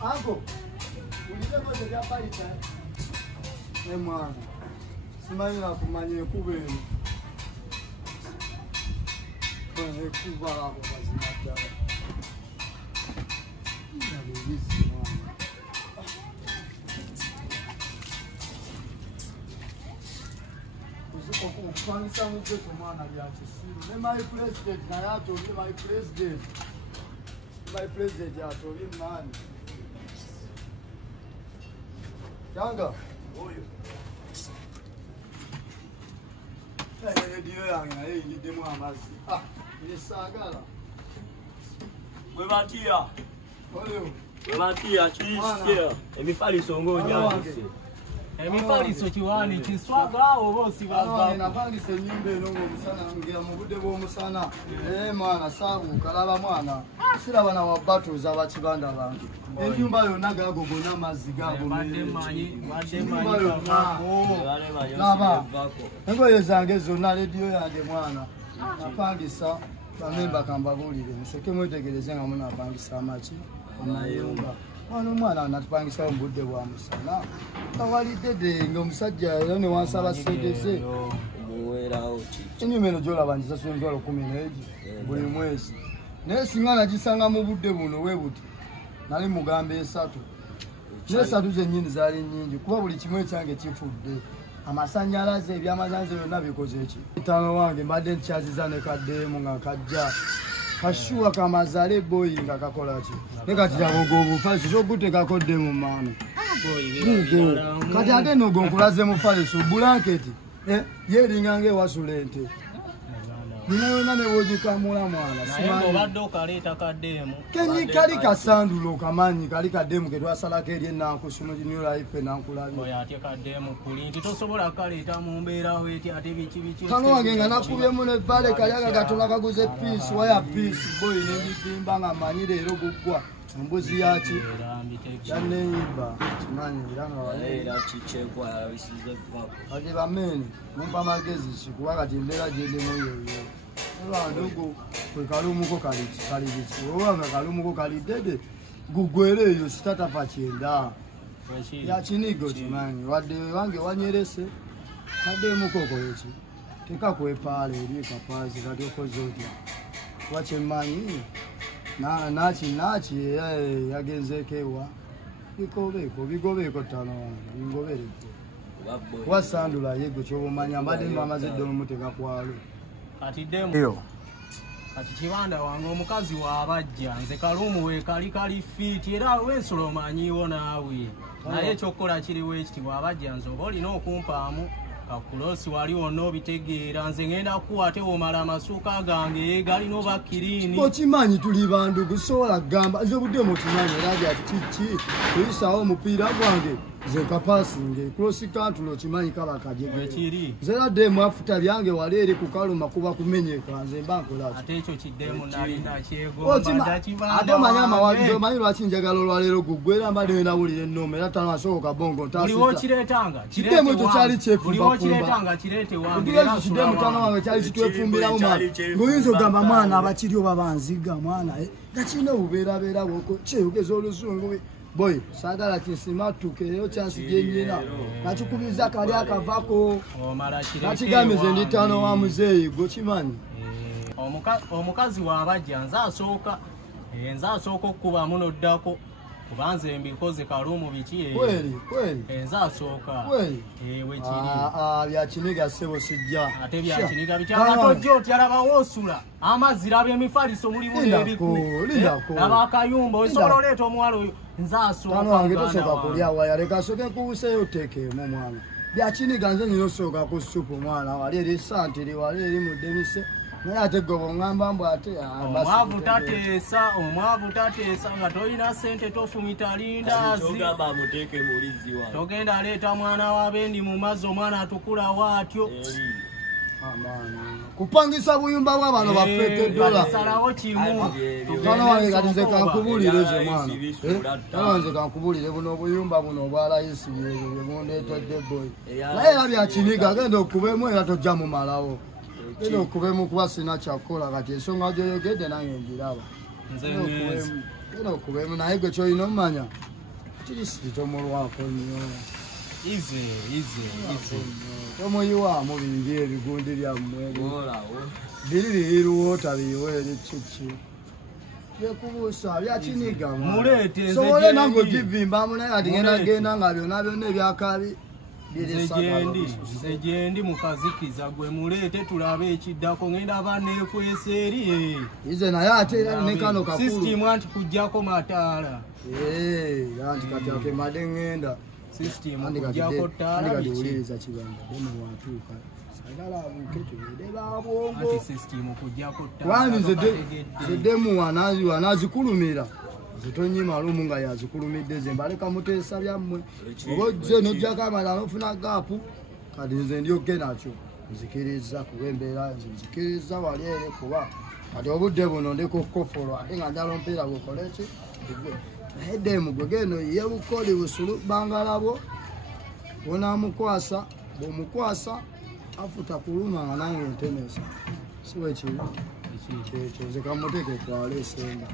Ako. Ulite moja ya baita. Mwana. Simanyi na kumanye kubeni. Kwenye kuba hapo bazimata. Nalivisi mwana. Kwanza mtu mwana byachisimu. My president na yato ni my president. My president yato ni nani? Yanga. Oyo. Radio yangu na hii ni demo amazi. Ni sagala. Webatia. Oyo. Webatia chisikia. Emifali songonya. Emifaliso kiwani kiswaga awo bosi baza. Napangise nyimbe nongo musana ngira mubude bo musana. Mwana sabu kalaba mwana. Sira bana wa battles abakibanda bantu. Enyumba yonna gagogo n'amaziga abo. Bademanyi Naba. Engoye zange zonna radio yange mwana. Napangisa bamemba kambabulire. Museke mwetegereze nga muna apangisa amachi. Amayumba. Mwana anatupangisa mbude bwa musana. Tawalidde ng'omusajja era ne wansaba sedeze. Muwerawo ki. Enyumeno gy'olaba ngisasula emitwalo 10 buli mwezi. Naye singa nagisanga mu budde buno we buti. Nali mugamba 3. N'esatu zennyini zaali nnyingi kuba buli kimu ekyange kifudde. Amasannyalaze ebyamazanze byonna bikoze ki. Etaano wange mbadde nkyaziza ne kaddeemu nga kajja. Kashuwa kamazale boy nga kakola ki. Ne kati yabogo obufalisi so gute kakodde mu maano. Kati ate nogo nkulaze mu falisi blanketi. Yeringa nge wasulente. Ninayo nane wojika mula mwana. Simanyi obadde okaleta kaddemu. Kenyi kali kasandulo kamanyi kali kaddemu ke twasalako eri enankusumu new life enankulabye. Oya ate kaddemu kulinti tosobola kaleta mu mbeera weti ate biki. Kano wange nga nakubye mu ne vale kalyaga katola kaguze peace waya peace boy ne bibimba nga manyi leero guggwa. Mbuzi yaki yaneiba kimanyi iranga wale era kichekwa abisize kwa ati bameni mumpa magezi chikuwa kati mbera jende moyo yo aba ndugu kwe kalumuko kaliti owanga kalumuko kalidede gugwere yo sitata pachienda ya chinigo kimanyi wadde wange wanyerese kade mukoko yechi teka kwepale eri kapazi kati okozotya wache manyi nachi yagenzekewa bigobeko tano bingobereko wasandula yego kyobumanya mbadde mwamazidde omuteka kwalo kati demo kati kibanda wange omukazi wabajja nze kalumu we kali fit era wensolo manyiwo naawe naye ekyokukola kiriwo ekitibwa abajja nze oba olina okumpaamu kakulosi wali wonna obitegeera nze ngenda kuwa ate womala amasuuka gange gali noba kirini okimanyi tuli bandu gusobola kugamba nze budde mukimanyi era byati kiki oyisawo omupiira gwange nze kapasinge krosi kantulo kimanyi kaba kajegekiri nze radde mwafuta byange wali eri kukaluma kuba kumenyeka nze mba nkolaki ate ekyo kiddemu nalina kyegomba ate omanyi amawagizi omanyi lwaki njagala olwaleero guggwera mbadde wenawulira ennooma era tanasoboka bongo buliwo kireetanga kiddemu ekyo kyali kyefumba kiddemu mutano wange kyali kitwefumbiramu ng'oyinza ogamba mwana abakiri oba banziga mwana nga kirina obubeerabeera bwoko kyeyogeza olusungu boy sagala kisimatukeyo kyansiga ennyina nakikubiza kali akavako nakigamize ndi tano wa muzeeyi gwokimanyi omukazi wabajja nze asooka okukubamu noddako kubanze mbikoze kalumu biki kweli enze asooka wekiri byakiniga ssebo sijja ate byakiniga bityagatojja otyalaba woosula amazzi laba emifaliso mulimu n'ebiku laba akayumba osobola oleeta omuwala oyo nze asooka wange tosooka kulya waya leka asooke kubuseeyo oteekeemu mwana byakiniga nze nina osooka ku supu mwana wali eri santiri wali eri mudemise naye ate gobo ngamba mbu ate omwavu tateesa nga tolina ssente tofumita lindazi togenda aleeta mwana wabendi mu mazzi omwana atukulawo atyo kupangisa buyumba bw'abano bafeke dola salawo kimu kano wange kati nze kankubulire ze mwana kano nze kankubulire buno obuyumba buno obwalayisi bwebundeetedde boy naye era byakiniga genda okubemu era tojja mumalawo genda okubemu kuba sina kyakukola kati ensonga gyoyogedde nange ngiraba genda okubemu naye gwe kyolina omumanya atirisi tomulwako nnyo tomuyiwaamu biri ebigundi byammwe biri biruwota biyiweere kiki byekubuusa byakiniga sobole nange ogivimbamu naye ati genda nga byonna byonna ebyakabi nze gyendi mukazikiza gwe muleete tulabe ekiddako ngenda baneekwesa eri ize naye ate era ne kano kakulu sisitimu anti kujjako mataala anti kati akemade ngenda sisitimu kujjako ttaala biwuliriza kibanda demu watuuka sagala abuuke tubeere babwongo anti sisitimu kujjako kubani zeddemu wanazikulumira zitonyima lumu nga yazikulumidde ze mbaleka muteesa byammwe oba ojje nojjako amala nofuna gaapu kati nze ndyoke nakyo nzikiriza kuba embeera nzikiriza wali ere kuba kati obudde buno ndikokofolo ate nga njala ompiira bukoleki naye demu gwe geno ye bukoli busulu bangalabo bonamukwasa bwomukwasa afuta kuluma nga nange ntemesa siwe kiri kyekyo nze kamuteeke kwala esemba